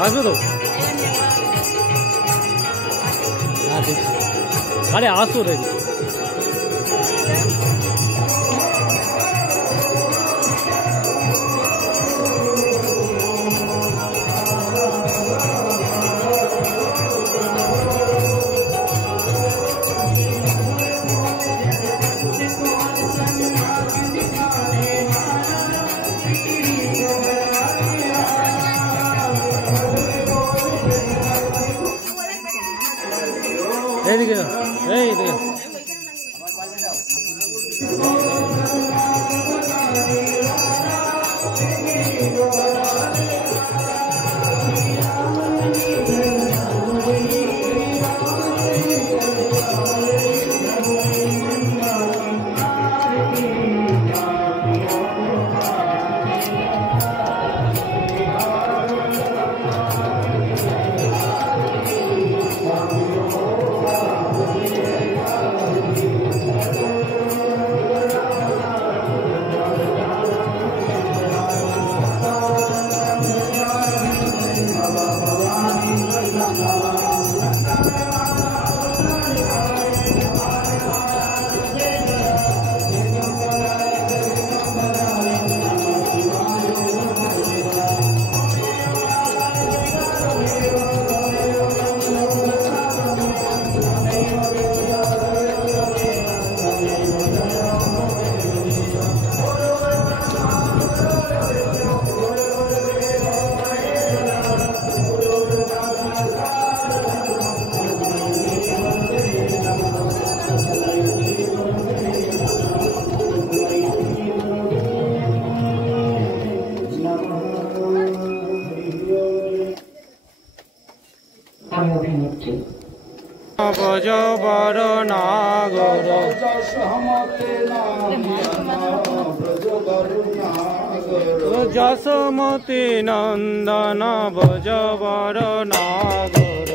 আসবে তো আরে আসো রে এইদিকে এইদিকে বজবর নাগর যশোমতি নন্দন বজবর নাগর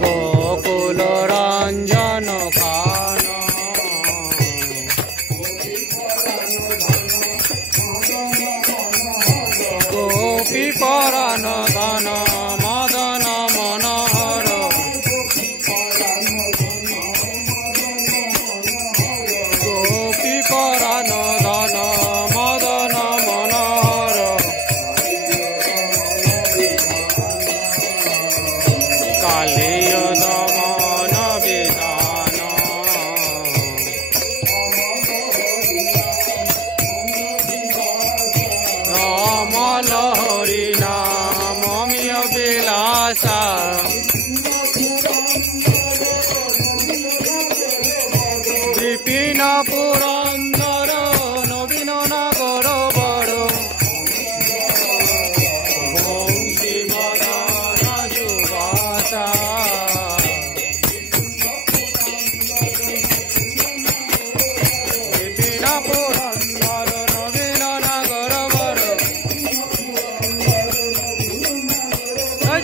গোকুল রঞ্জন কান গোপী পরাণ ধন মদন মনোহর গোপী পরাণ ধন মদন মনোহর কালীয় দমন বিধান অমল হরি নাম অমিয় বিলাসা বিপিন পুরন্দর নবীন নাগর বড় বংশী মদন সুবাসা বিপিন পুরন্দর নবীন নাগর বড়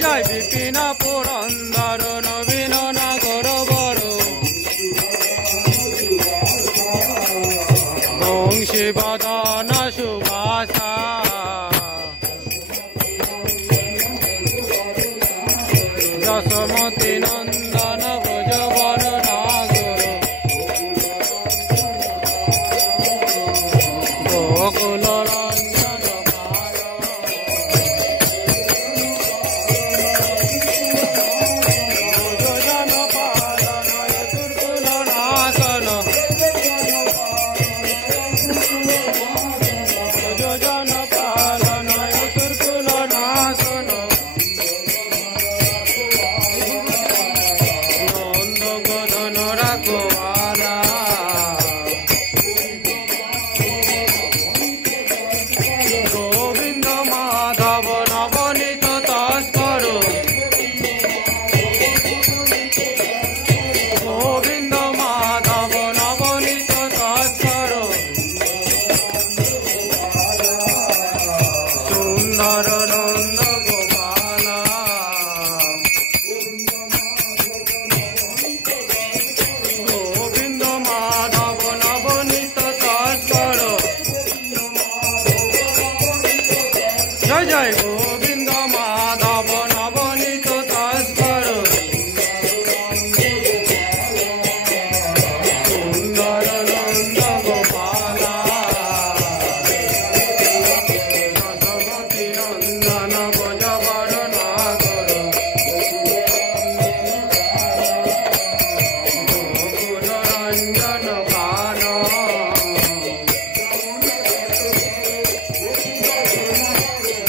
জয় বিপিন পুরন্দর নবীন নাগর বড় বংশী বদন সুবাসা জয় গোবিন্দ মাধব নবনীত তস্কর সুন্দর নন্দ গোপালা যশোমতী নন্দন ব্রজবর নাগর গোকুল রঞ্জন কান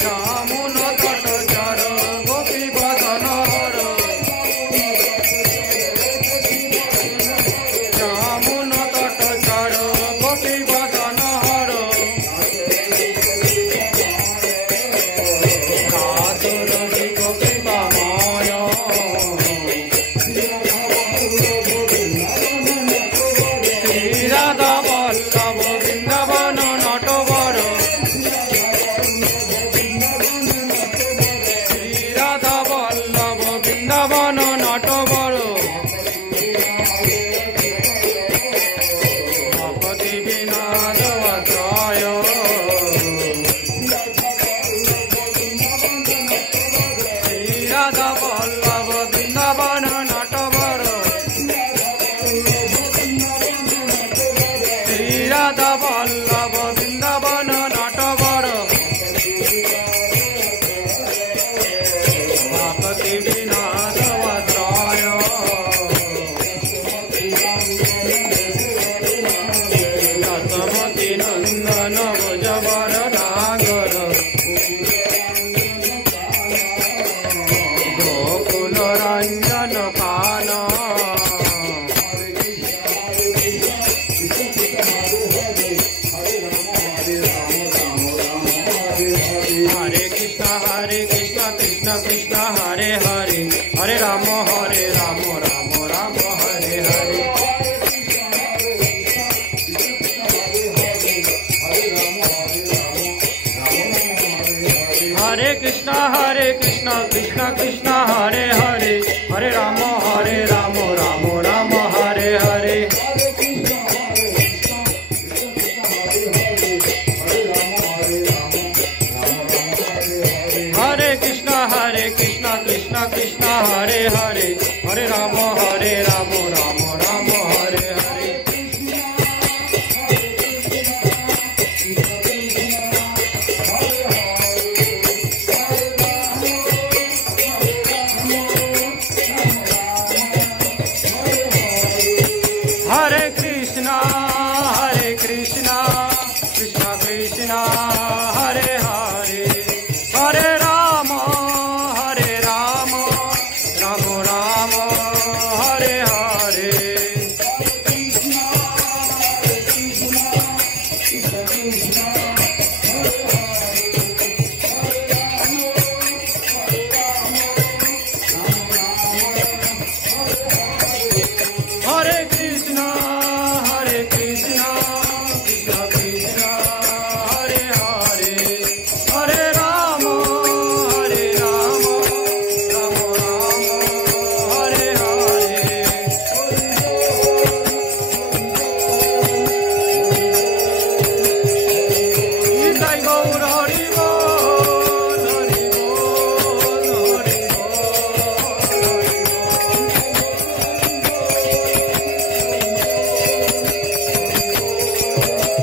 যামুন তট চর গোপী বদন হর যামুন তট চর গোপী বদন হর কাতর গোপী বাময় শ্রী রাধা বল্লভ বৃন্দাবন নটবর শ্রী রাধা বল্লভ বৃন্দাবন নটবর ভক্তি বিনাদ অত্রয় শ্রী রাধা বল্লভ বৃন্দাবন নটবর শ্রী রাধা বল্লভ বৃন্দাবন নটবর ভক্তি বিনাদ অত্রয় যশোমতী নন্দন ব্রজবর নাগর গোকুল রঞ্জন কান हरे कृष्ण कृष्ण कृष्ण हरे हरे हरे राम राम राम हरे हरे हरे कृष्ण कृष्ण कृष्ण हरे हरे हरे राम राम राम हरे हरे हरे कृष्ण कृष्ण कृष्ण हरे हरे हरे राम राम राम हरे हरे हरे कृष्ण कृष्ण कृष्ण हरे हरे हरे राम राम राम हरे हरे हरे कृष्ण कृष्ण कृष्ण हरे हरे हरे राम राम राम हरे हरे निताय गौर हरि बोल हरि बोल हरि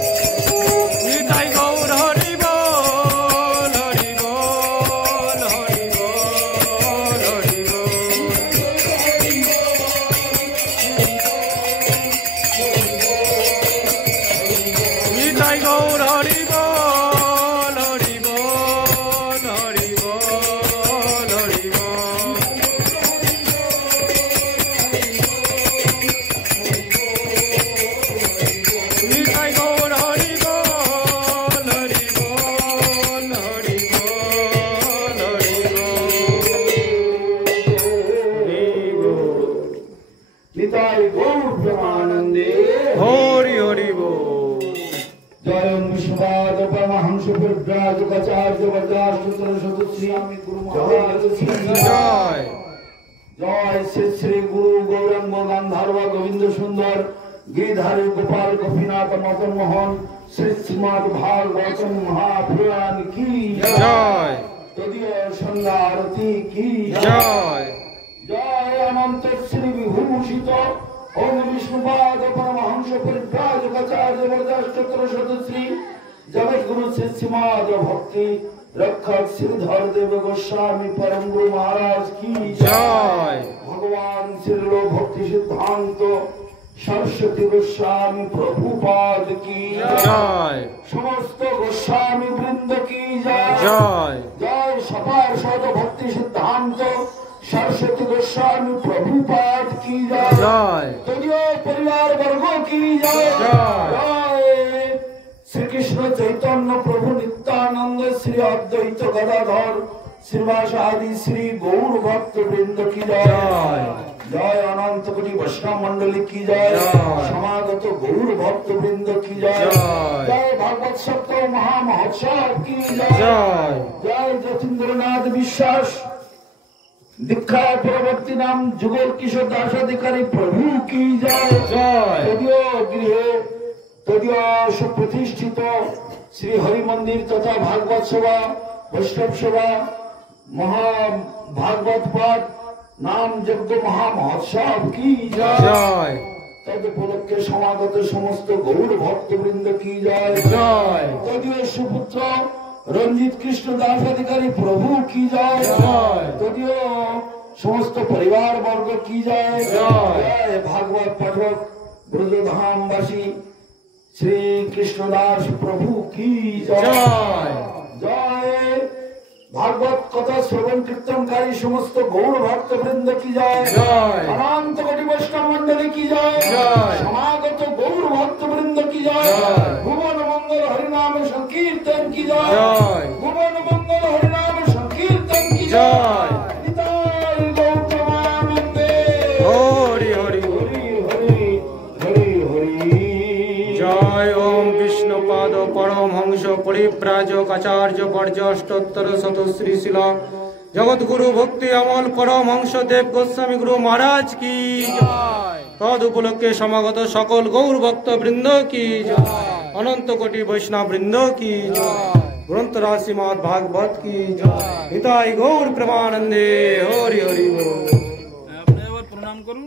निताय गौर हरि बोल हरि बोल हरि बोल हरि बोल निताय गौर हरि बोल हरि बोल हरि बोल हरि बोल निताय गौर हरि बोल हरि बोल हरि बोल हरि बोल निताय गौर प्रेमानंदे हरि हरि बोल जय विश्वपाद परमहंस विराजकाचार्य वज्रार्थ सरस्वती गुरु महाराज की जय जय श्री गुरु गौरांग गांधारवा गोविंद सुंदर गिरिधारी गोपाल गोपीनाथ मदन मोहन श्री श्रीमद भागवतम महापुराण की जय भक्ति की जय जय अनंत श्री विभूषित ओम विष्णुपाद परमहंस परिव्राजकाचार्य वर्धश्चत्र श्री जगत गुरु श्री श्रीमद भक्ति रक्षक श्रीधर देव गोस्वामी परम गुरु महाराज की जय भगवान श्रीलो भक्ति सिद्धांत सरस्वती गोस्वामी प्रभुपाद की जय समस्त गोस्वामी वृंद की जय जय जय सपार्षद भक्ति सिद्धांत सरस्वती गोस्वामी प्रभुपाद की जय जय तदीय परिवार वर्गों की जय जय श्री कृष्ण चैतन्य प्रभु नित्यानंद श्री अद्वैत गदाधर श्रीवास आदि श्री गौर भक्त वृंद की जय जय अनंत कोटि वैष्णव मंडली की जय समागत गौर भक्त वृंद की जय जय भागवत सप्ताह महामहोत्सव की जय जय जतीन्द्रनाथ विश्वास दीक्षा प्रवर्ती नाम जुगल किशोर दासाधिकारी प्रभु की जय तदीय गृह तदीय सुप्रतिष्ठित श्री हरि मंदिर तथा भागवत सभा वैष्णव सभा महा भागवत पाठ नाम यज्ञ महामहोत्सव की जय तद उपलक्षे समागत समस्त गौर भक्त वृंद की जय तदीय सुपुत्र रंजित कृष्ण दासाधिकारी प्रभु की जय तदीय समस्त परिवार वर्ग की जय जय भागवत पाठक ब्रजधामवासी श्री कृष्णदास प्रभु की जय जय भागवत कथा श्रवण कीर्तनकारी समस्त गौर भक्त वृंद की जय अनंत कोटि वैष्णव मंडली की जय समागत गौर भक्त वृंद की जय भुवन मंगल हरिनाम संकीर्तन की जय भुवन मंगल हरिनाम संकीर्तन की जय निताय गौर प्रेमानंदे हरि हरि हरि हरि हरि जय ओम विष्णुपाद परमहंस परिव्राजक आचार्य वर्जष्टोत्तर शत श्री शिला जगत गुरु भक्ति अमल परमहंस देव गोस्वामी गुरु महाराज की जय तद उपलक्षे समागत सकल गौर भक्त वृंद की जय अनंत कोटि वैष्णव वृंद की जय ग्रंथ राशिमाद भागवत की जय हिताय गौर प्रेमानंदे हरि हरि बोल। আপনি এবার প্রণাম করুন।